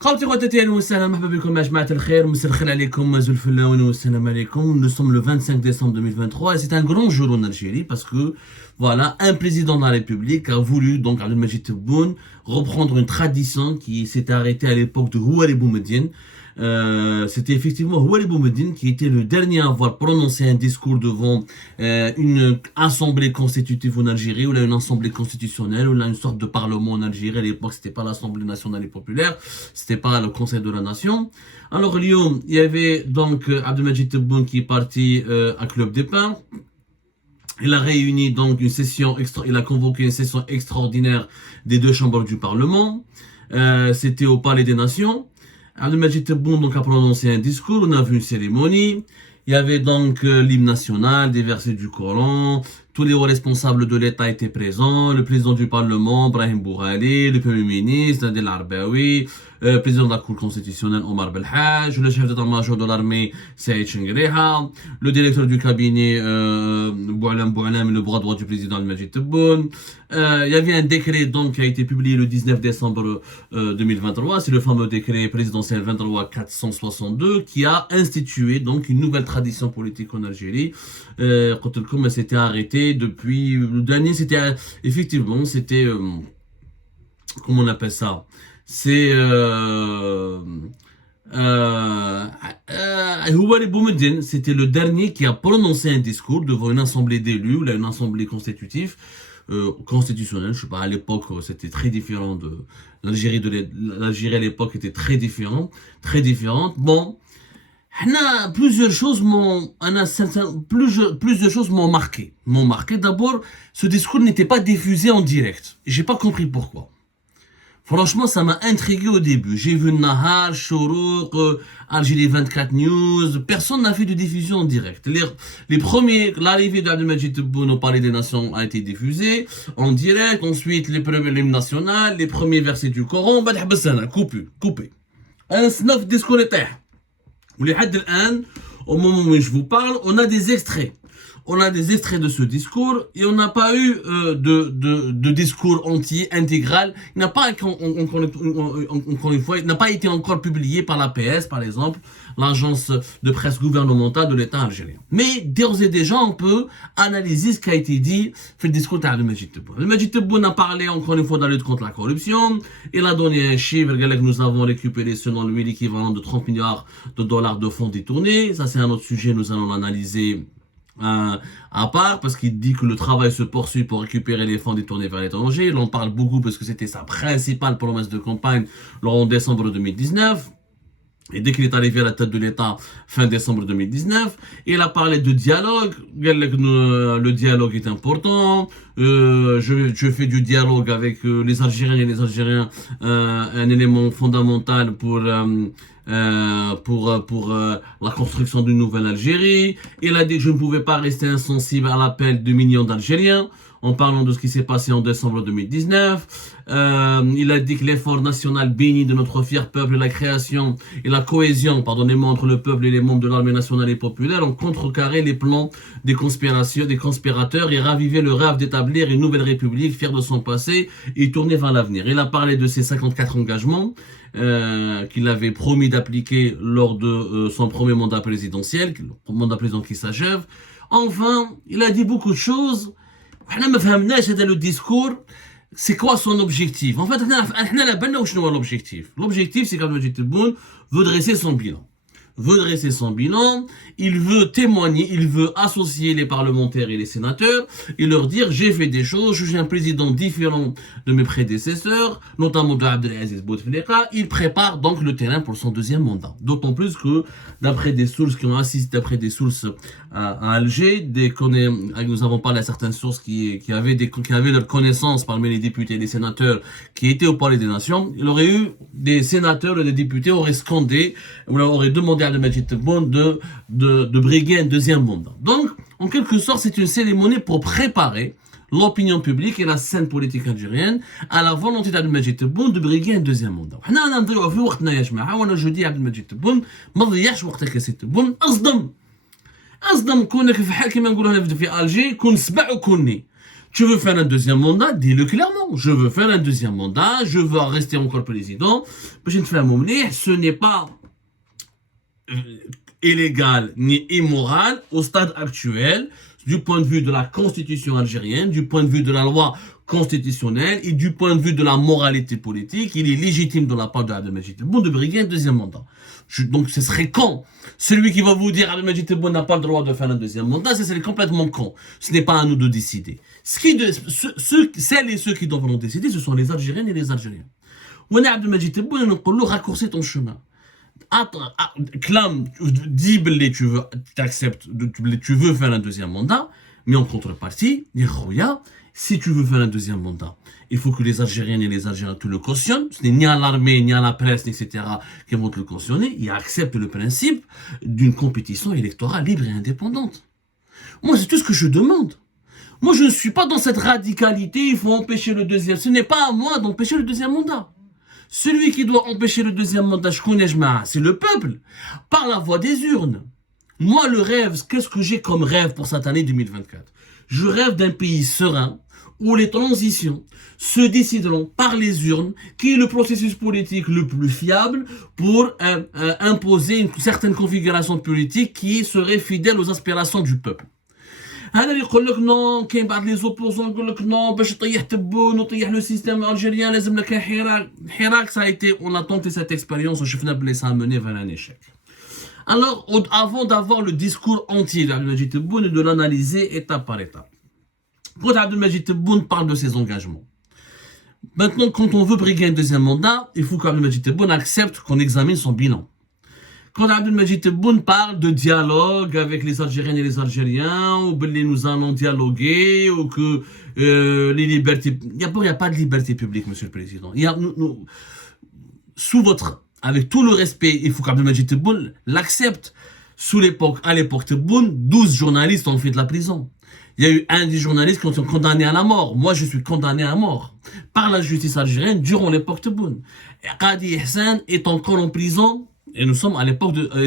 خوتي خواتاتي اهلا وسهلا مرحبا بكم يا جماعه الخير مساء الخير عليكم زلفلاوين والسلام عليكم. Nous sommes le 25 décembre 2023 et c'est un grand jour en Algérie parce que voilà, un président de la République a voulu, donc Abdelmadjid Tebboune, reprendre une tradition qui s'était arrêtée à l'époque de Houari Boumediene. C'était effectivement Houari Boumediene qui était le dernier à avoir prononcé un discours devant une assemblée constitutive en Algérie, ou là une assemblée constitutionnelle, ou là une sorte de parlement en Algérie. À l'époque, c'était pas l'Assemblée nationale et populaire, c'était pas le Conseil de la Nation. Alors Lyon, il y avait donc Abdelmadjid Tebboune qui est parti à Club des Pins. Il a réuni donc une session il a convoqué une session extraordinaire des deux chambres du Parlement. C'était au Palais des Nations. Abdelmadjid Tebboune donc a prononcé un discours, on a vu une cérémonie. Il y avait donc l'hymne national, des versets du Coran, tous les hauts responsables de l'État étaient présents, le président du Parlement, Brahim Boughali, le Premier ministre, Adel Arbaoui, le président de la Cour constitutionnelle, Omar Belhaj, le chef d'état-major de l'armée, Saïd Chengreha, le directeur du cabinet, Boualam, le bras droit du président Abdelmadjid Tebboune. Il y avait un décret donc qui a été publié le 19 décembre 2023, c'est le fameux décret présidentiel 23-462 qui a institué donc une nouvelle tradition politique en Algérie. Comme c'était arrêté depuis le dernier, c'était effectivement c'était comment on appelle ça, c'est Houari Boumediene, c'était le dernier qui a prononcé un discours devant une assemblée d'élus, ou là une assemblée constitutive, constitutionnelle. Je sais pas, à l'époque c'était très différent de l'Algérie l'Algérie à l'époque était très différente. Bon, plusieurs choses m'ont marqué. D'abord, ce discours n'était pas diffusé en direct. J'ai pas compris pourquoi. Franchement, ça m'a intrigué au début. J'ai vu Nahar, Chorouk, Algérie 24 News. Personne n'a fait de diffusion en direct. Les premiers, l'arrivée d'Abdelmadjid Tebboune au Palais des Nations a été diffusée en direct. Ensuite, l'hymne national, les premiers versets du Coran. Coupé. Un snuff discours était. Au moment où je vous parle, on a des extraits. On a des extraits de ce discours et on n'a pas eu de discours entier, intégral. Il n'a pas, encore une fois, il n'a pas été encore publié par l'APS, par exemple, l'agence de presse gouvernementale de l'État algérien. Mais d'ores et déjà, on peut analyser ce qui a été dit dans le discours d'Abdelmadjid Tebboune. Abdelmadjid Tebboune a parlé encore une fois de la lutte contre la corruption. Il a donné un chiffre que nous avons récupéré selon lui l'équivalent de 30 milliards de dollars de fonds détournés. Ça, c'est un autre sujet, nous allons l'analyser à part, parce qu'il dit que le travail se poursuit pour récupérer les fonds détournés vers l'étranger. Il en parle beaucoup parce que c'était sa principale promesse de campagne en décembre 2019. Et dès qu'il est arrivé à la tête de l'État, fin décembre 2019, il a parlé de dialogue. Le dialogue est important. Je fais du dialogue avec les Algériens et les Algériens, un élément fondamental pour la construction d'une nouvelle Algérie. Il a dit que je ne pouvais pas rester insensible à l'appel de millions d'Algériens en parlant de ce qui s'est passé en décembre 2019. Il a dit que l'effort national béni de notre fier peuple et la création et la cohésion, entre le peuple et les membres de l'armée nationale et populaire ont contrecarré les plans des conspirateurs et ravivé le rêve d'établir une nouvelle république fière de son passé et tournée vers l'avenir. Il a parlé de ses 54 engagements qu'il avait promis d'appliquer lors de son premier mandat présidentiel, le mandat présidentiel qui s'achève. Enfin, il a dit beaucoup de choses. Le discours, c'est quoi son objectif? En fait, l'objectif, c'est qu'Abdelmadjid Tebboune veut dresser son bilan. Il veut témoigner, il veut associer les parlementaires et les sénateurs et leur dire j'ai fait des choses, je suis un président différent de mes prédécesseurs, notamment de Abdelaziz Bouteflika. Il prépare donc le terrain pour son deuxième mandat. D'autant plus que d'après des sources qui ont assisté, d'après des sources à Alger, nous avons parlé à certaines sources qui avaient leur connaissance parmi les députés et les sénateurs qui étaient au Palais des Nations. Il aurait eu des sénateurs et des députés auraient scandé ou auraient demandé à Abdelmadjid Tebboune de briguer un deuxième mandat. Donc, en quelque sorte, c'est une cérémonie pour préparer l'opinion publique et la scène politique algérienne à la volonté d'Abdelmadjid Tebboune de briguer un deuxième mandat. Je dis à Abdelmadjid Tebboune, ما تضيعش وقتك يا سي تبون، اصدم كونك في حال كما نقولوا هنا في الجي كون سبع وكوني Tu veux faire un deuxième mandat, dis-le clairement. Je veux faire un deuxième mandat, je veux rester encore président. Ce n'est pas illégal ni immoral au stade actuel, du point de vue de la constitution algérienne, du point de vue de la loi constitutionnelle et du point de vue de la moralité politique. Il est légitime de la part de Abdelmajid Tebboune de briguer un deuxième mandat. Donc ce serait con. Celui qui va vous dire Abdelmajid Tebboune n'a pas le droit de faire un deuxième mandat, c'est complètement con. Ce n'est pas à nous de décider. Celles et ceux qui doivent nous décider, ce sont les Algériennes et les Algériens. On a Abdelmajid Tebboune, on raccourcir ton chemin. Clame, dis tu veux, t'acceptes, tu veux faire un deuxième mandat, mais en contrepartie, si tu veux faire un deuxième mandat, il faut que les Algériennes et les Algériens te le cautionnent. Ce n'est ni à l'armée, ni à la presse, etc. qui vont te le cautionner. Ils acceptent le principe d'une compétition électorale libre et indépendante. Moi, c'est tout ce que je demande. Moi, je ne suis pas dans cette radicalité, il faut empêcher le deuxième. Ce n'est pas à moi d'empêcher le deuxième mandat. Celui qui doit empêcher le deuxième mandat, c'est le peuple, par la voie des urnes. Moi, le rêve, qu'est-ce que j'ai comme rêve pour cette année 2024? Je rêve d'un pays serein, où les transitions se décideront par les urnes, qui est le processus politique le plus fiable pour imposer une certaine configuration politique qui serait fidèle aux aspirations du peuple. هذا اللي يقول لك نو كاين بعض لي زوبوزون يقول لك نو باش تطيح تبون وطيح لو سيستيم الجيريان لازم لك حراك ça a été on a tenté cette expérience وشفنا بلي ça a mené vers un échec. Alors avant d'avoir le discours entier d'Abdelmajid Tebboune et de l'analyser étape par étape. Quand Abdelmajid Tebboune parle de ses engagements. Maintenant quand on veut briguer un deuxième mandat, il faut qu'Abdelmajid Tebboune accepte qu'on examine son bilan. Quand Abdelmajid Tebboune parle de dialogue avec les Algériennes et les Algériens, ou que nous allons dialoguer, ou que les libertés... Il n'y a pas de liberté publique, Monsieur le Président. Avec tout le respect, il faut qu'Abdelmajid Tebboune l'accepte. À l'époque Tebboune, 12 journalistes ont fait de la prison. Il y a eu un des journalistes qui ont été condamnés à la mort. Moi, je suis condamné à mort par la justice algérienne durant l'époque Tebboune. Qadi Hassan est encore en prison. Et nous sommes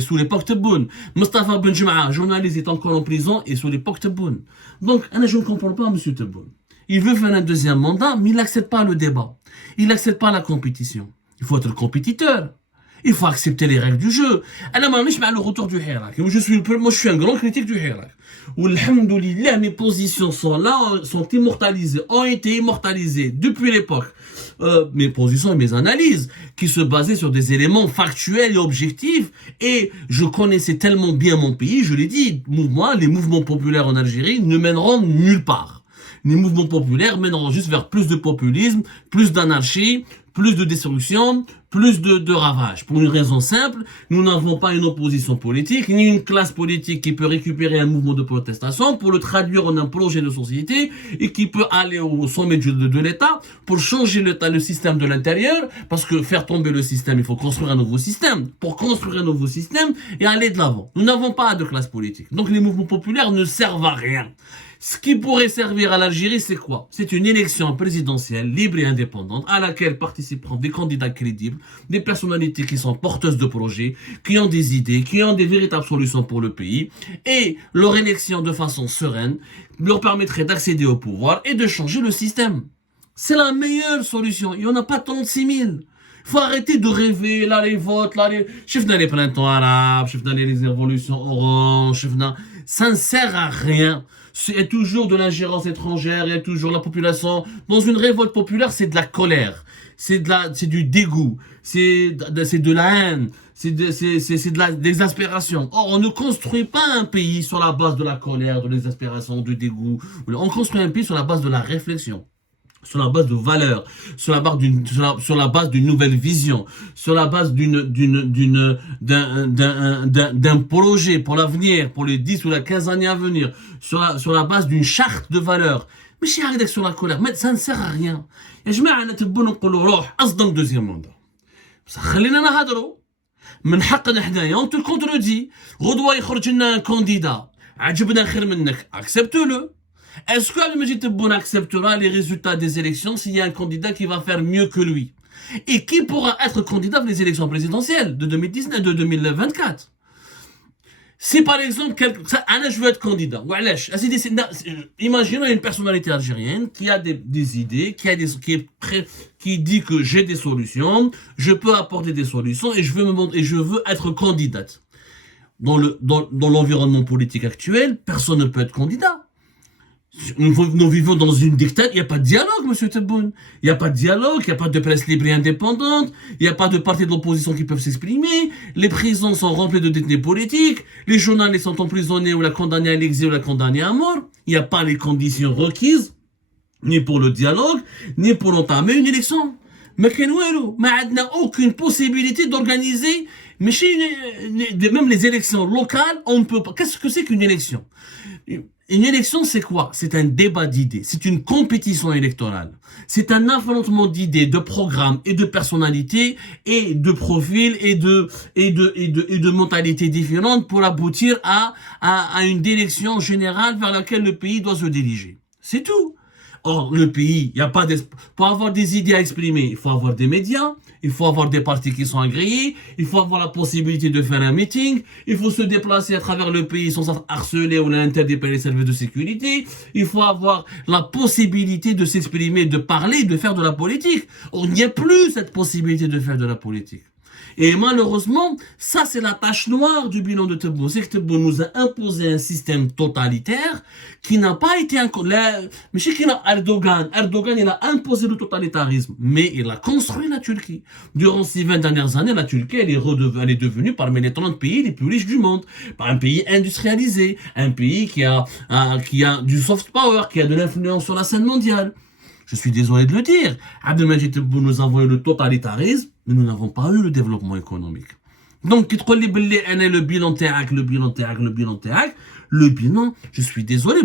sous l'époque Tebboune. Mustafa Ben Jum'a, journaliste, est encore en prison et sous l'époque Tebboune. Donc, je ne comprends pas M. Tebboune. Il veut faire un deuxième mandat, mais il n'accepte pas le débat. Il n'accepte pas la compétition. Il faut être compétiteur. Il faut accepter les règles du jeu. Le retour du Hirak. Moi, je suis un grand critique du Hirak. Alhamdoulilah, mes positions sont là, sont immortalisées, ont été immortalisées depuis l'époque. Mes positions et mes analyses, qui se basaient sur des éléments factuels et objectifs. Et je connaissais tellement bien mon pays, je l'ai dit, moi, les mouvements populaires en Algérie ne mèneront nulle part. Les mouvements populaires mèneront juste vers plus de populisme, plus d'anarchie, plus de destruction, plus de ravages. Pour une raison simple, nous n'avons pas une opposition politique, ni une classe politique qui peut récupérer un mouvement de protestation pour le traduire en un projet de société et qui peut aller au sommet de l'État pour changer le système de l'intérieur, parce que faire tomber le système, il faut construire un nouveau système. Pour construire un nouveau système et aller de l'avant. Nous n'avons pas de classe politique. Donc les mouvements populaires ne servent à rien. Ce qui pourrait servir à l'Algérie, c'est quoi? C'est une élection présidentielle libre et indépendante à laquelle participeront des candidats crédibles, des personnalités qui sont porteuses de projets, qui ont des idées, qui ont des véritables solutions pour le pays. Et leur élection de façon sereine leur permettrait d'accéder au pouvoir et de changer le système. C'est la meilleure solution. Il n'y en a pas 36 000. Il faut arrêter de rêver, là les votes, là les... Chefna les printemps arabes, chefna les révolutions orange, chefna... Ça ne sert à rien. Il y a toujours de l'ingérence étrangère, il y a toujours la population. Dans une révolte populaire, c'est de la colère, c'est du dégoût, c'est de la haine, c'est de l'exaspération. Or, on ne construit pas un pays sur la base de la colère, de l'exaspération, du dégoût. On construit un pays sur la base de la réflexion, sur la base de valeurs, sur la base d'une nouvelle vision, sur la base d'un projet pour l'avenir, pour les 10 ou les 15 années à venir, sur la base d'une charte de valeurs. Mais si arrête sur la colère, mais ça ne sert à rien. يا جماعة أنا تبون نقولوا روح أصدم دوزيام موندا. بس خلينا نهضروا. من حقنا حنايا on te contredit. غدوة يخرج لنا كانديدا عجبنا خير منك. Accepte-le. Est-ce que Abdelmajid Tebboune acceptera les résultats des élections s'il y a un candidat qui va faire mieux que lui? Et qui pourra être candidat pour les élections présidentielles de 2019, de 2024? Si par exemple, je veux être candidat, imaginons une personnalité algérienne qui a des idées, qui dit que j'ai des solutions, je peux apporter des solutions et je veux être candidate. Dans l'environnement politique actuel, personne ne peut être candidat. Nous vivons dans une dictature, il n'y a pas de dialogue, monsieur Tebboune. Il n'y a pas de dialogue, il n'y a pas de presse libre et indépendante, il n'y a pas de partis de l'opposition qui peuvent s'exprimer, les prisons sont remplies de détenus politiques, les journalistes sont emprisonnés ou la condamnés à l'exil ou la condamnés à mort, il n'y a pas les conditions requises, ni pour le dialogue, ni pour entamer une élection. Mais on n'a aucune possibilité d'organiser, même les élections locales, on ne peut pas. Qu'est-ce que c'est qu'une élection? Une élection, c'est quoi? C'est un débat d'idées. C'est une compétition électorale. C'est un affrontement d'idées, de programmes et de personnalités et de profils et de mentalités différentes pour aboutir à une direction générale vers laquelle le pays doit se diriger. C'est tout. Or, le pays, il n'y a pas pour avoir des idées à exprimer, il faut avoir des médias, il faut avoir des partis qui sont agréés, il faut avoir la possibilité de faire un meeting, il faut se déplacer à travers le pays sans être harcelé ou interdit par les services de sécurité, il faut avoir la possibilité de s'exprimer, de parler, de faire de la politique. Or, il n'y a plus cette possibilité de faire de la politique. Et malheureusement, ça c'est la tache noire du bilan de Tebboune. C'est que Tebboune nous a imposé un système totalitaire qui n'a pas été mais chez qui Erdogan, il a imposé le totalitarisme, mais il a construit la Turquie. Durant ces 20 dernières années, la Turquie, elle est devenue parmi les 30 pays les plus riches du monde. Un pays industrialisé, un pays qui a du soft power, qui a de l'influence sur la scène mondiale. Je suis désolé de le dire. Abdelmajid Tebboune, nous avons eu le totalitarisme, mais nous n'avons pas eu le développement économique. Donc, le bilan, je suis désolé,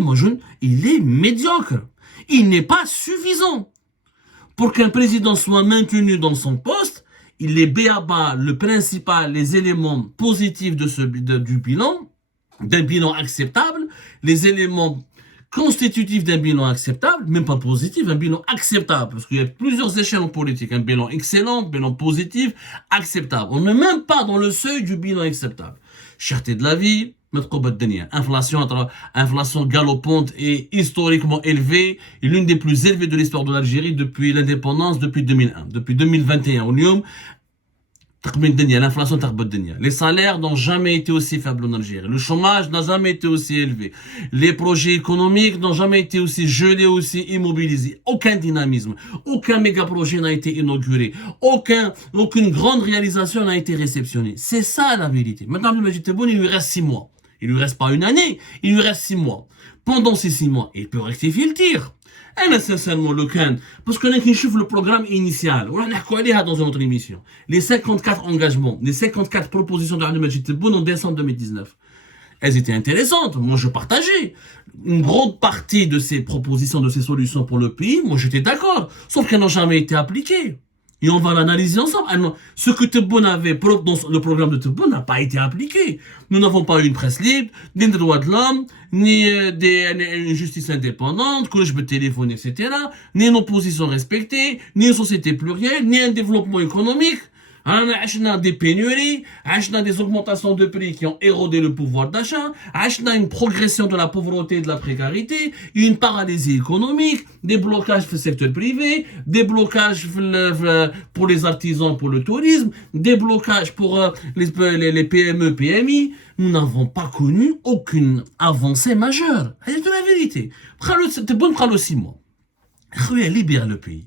il est médiocre. Il n'est pas suffisant. Pour qu'un président soit maintenu dans son poste, il est b.a.-ba, le principal, les éléments positifs du bilan, d'un bilan acceptable, les éléments constitutif d'un bilan acceptable, même pas positif, un bilan acceptable, parce qu'il y a plusieurs échelles en politique, un bilan excellent, un bilan positif, acceptable. On n'est même pas dans le seuil du bilan acceptable. Cherté de la vie, inflation galopante et historiquement élevée, et l'une des plus élevées de l'histoire de l'Algérie depuis l'indépendance, depuis 2001. Depuis 2021, au Lyon, l'inflation, les salaires n'ont jamais été aussi faibles en Algérie. Le chômage n'a jamais été aussi élevé. Les projets économiques n'ont jamais été aussi gelés, aussi immobilisés. Aucun dynamisme, aucun méga projet n'a été inauguré. Aucune grande réalisation n'a été réceptionnée. C'est ça la vérité. Maintenant, Abdelmajid Tebboune, il lui reste 6 mois. Il lui reste pas une année, il lui reste 6 mois. Pendant ces 6 mois, il peut rectifier le tir. Et sincèrement, parce qu'on a qui chauffe le programme initial, on a dans une autre émission, les 54 engagements, les 54 propositions d'Abdelmajid Tebboune en décembre 2019. Elles étaient intéressantes, moi je partageais. Une grande partie de ces propositions, de ces solutions pour le pays, moi j'étais d'accord, sauf qu'elles n'ont jamais été appliquées. Et on va l'analyser ensemble. Ce que Tebboune avait dans le programme de Tebboune n'a pas été appliqué. Nous n'avons pas eu une presse libre, ni des droits de l'homme, ni une justice indépendante, collège de téléphone, etc., ni une opposition respectée, ni une société plurielle, ni un développement économique. On a des pénuries, on a des augmentations de prix qui ont érodé le pouvoir d'achat, on a une progression de la pauvreté et de la précarité, une paralysie économique, des blocages pour le secteur privé, des blocages pour les artisans, pour le tourisme, des blocages pour les PME, PMI. Nous n'avons pas connu aucune avancée majeure. C'est de la vérité. C'était bon de 6 mois. Libère le pays.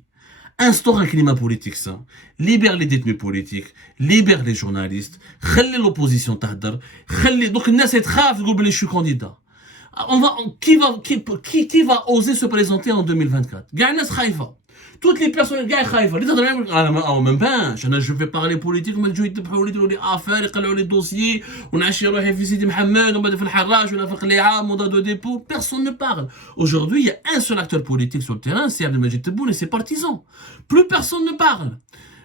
Instaure un climat politique sain, libère les détenus politiques, libère les journalistes, خلي l'opposition تهدر, donc الناس تخاف تقول بلي je suis candidat. Qui va oser se présenter en 2024? قاع الناس خايفة. Toutes les personnes قاع خايفة. même pas, je vais parler politique, mais je vais يذبحوا لي يديروا لي affaires, يقلعوا لي dossiers, ونعشي روحي في سيدي محمد وبعد في الحراج ولا في القليعة, mandat de dépôt. Personne ne parle. Aujourd'hui, il y a un seul acteur politique sur le terrain, c'est Abdelmajid Tebboune et ses partisans. Plus personne ne parle.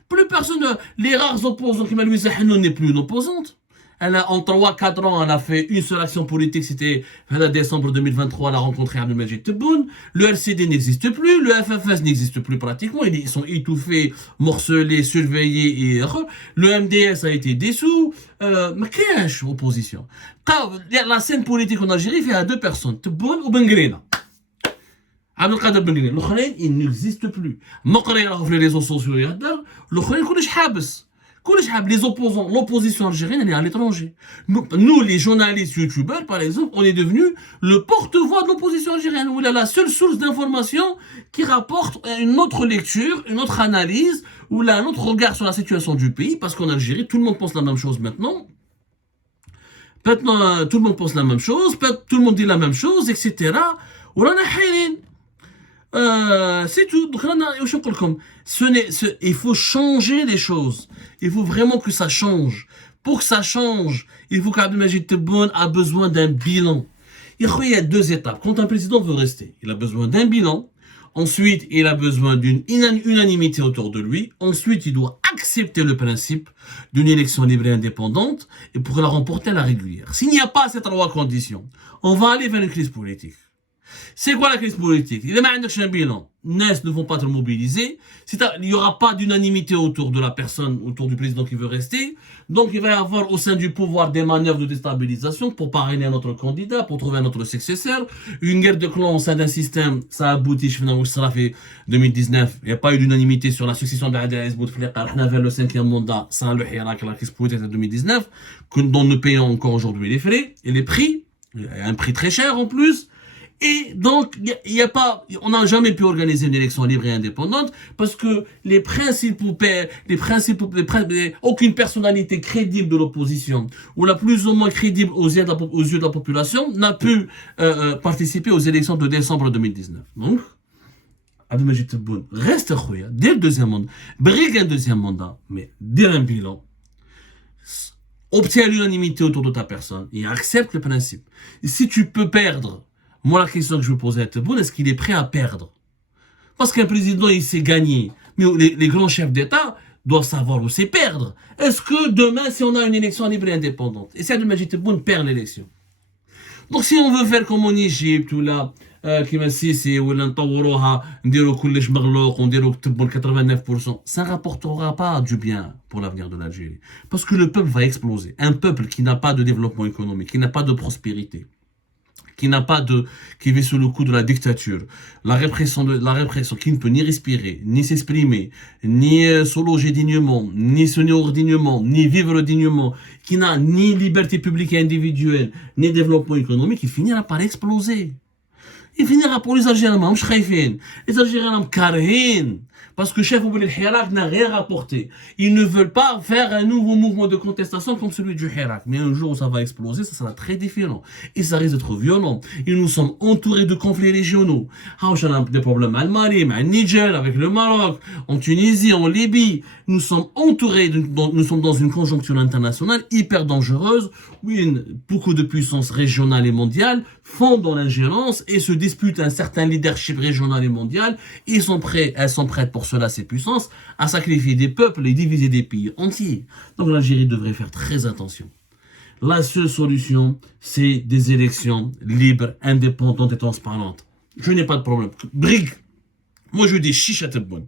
Plus personne les rares opposants qui Louise Hanoun n'est plus une opposante. En 3-4 ans, elle a fait une seule action politique, c'était en décembre 2023, elle a rencontré Abdelmajid Tebboune. Le LCD n'existe plus, le FFS n'existe plus pratiquement, ils sont étouffés, morcelés, surveillés, et le MDS a été dissous. Mais qu'est-ce que opposition? La scène politique en Algérie fait à deux personnes, Tebboune ou Bengrena. Abdelkader Bengrena. L'autre, il n'existe plus. Mokrena, les réseaux sociaux, l'autre, il حابس. Les opposants, l'opposition algérienne, elle est à l'étranger. Nous, les journalistes, youtubeurs, par exemple, on est devenus le porte-voix de l'opposition algérienne. On est la seule source d'information qui rapporte une autre lecture, une autre analyse, ou là, un autre regard sur la situation du pays, parce qu'en Algérie, tout le monde pense la même chose maintenant. Maintenant, tout le monde pense la même chose, tout le monde dit la même chose, etc. C'est tout. Donc là, il faut changer les choses. Il faut vraiment que ça change. Pour que ça change, il faut qu'Abdelmajid Tebboune a besoin d'un bilan. Il y a deux étapes. Quand un président veut rester, il a besoin d'un bilan. Ensuite, il a besoin d'une unanimité autour de lui. Ensuite, il doit accepter le principe d'une élection libre et indépendante et pour la remporter à la régulière. S'il n'y a pas ces trois conditions, on va aller vers une crise politique. C'est quoi la crise politique? Il y a un bilan. NES ne vont pas être mobilisés. Il n'y aura pas d'unanimité autour de la personne, autour du président qui veut rester. Donc il va y avoir au sein du pouvoir des manœuvres de déstabilisation pour parrainer un autre candidat, pour trouver un autre successeur. Une guerre de clans au sein d'un système, ça aboutit finalement, ça fait 2019. Il n'y a pas eu d'unanimité sur la succession de Abdelaziz Bouteflika. On a vers le 5e mandat, ça a le hirak, la crise politique de 2019, dont nous payons encore aujourd'hui les frais et les prix. Il y a un prix très cher en plus. Et donc, on n'a jamais pu organiser une élection libre et indépendante parce que aucune personnalité crédible de l'opposition ou la plus ou moins crédible aux yeux de la population n'a pu participer aux élections de décembre 2019. Donc, Abdelmajid Tebboune reste khoya dès le deuxième mandat, brigue un deuxième mandat, mais dès un bilan, obtient l'unanimité autour de ta personne et accepte le principe. Et si tu peux perdre, moi, la question que je veux poser à Tebboune, est-ce qu'il est prêt à perdre? Parce qu'un président, il sait gagner. Mais les grands chefs d'État doivent savoir aussi perdre. Est-ce que demain, si on a une élection libre et indépendante, et si Abdelmajid Tebboune perd l'élection? Donc, si on veut faire comme en Égypte, ou là, كيما السيسي ولا نطوروها نديرو كلش مغلوق ونديرو تبون 89%, ça ne rapportera pas du bien pour l'avenir de l'Algérie. Parce que le peuple va exploser. Un peuple qui n'a pas de développement économique, qui n'a pas de prospérité, qui vit sous le coup de la dictature, la répression, qui ne peut ni respirer, ni s'exprimer, ni se loger dignement, ni se nourrir dignement, ni vivre dignement, qui n'a ni liberté publique et individuelle, ni développement économique, il finira par exploser. Il finira pour les Algériens, les Algériens carheen. Parce que chef Oubli Hirak n'a rien rapporté. Ils ne veulent pas faire un nouveau mouvement de contestation comme celui du Hirak. Mais un jour où ça va exploser, ça sera très différent. Et ça risque d'être violent. Et nous sommes entourés de conflits régionaux. On a des problèmes à Mali, à Niger, avec le Maroc, en Tunisie, en Libye. Nous sommes entourés, nous sommes dans une conjoncture internationale hyper dangereuse où beaucoup de puissances régionales et mondiales font dans l'ingérence et se disputent un certain leadership régional et mondial. Elles sont prêtes pour cela, ces puissances, à sacrifier des peuples et diviser des pays entiers. Donc l'Algérie devrait faire très attention. La seule solution, c'est des élections libres, indépendantes et transparentes. Je n'ai pas de problème. Brigue. Moi, je dis chiche à Tebboune.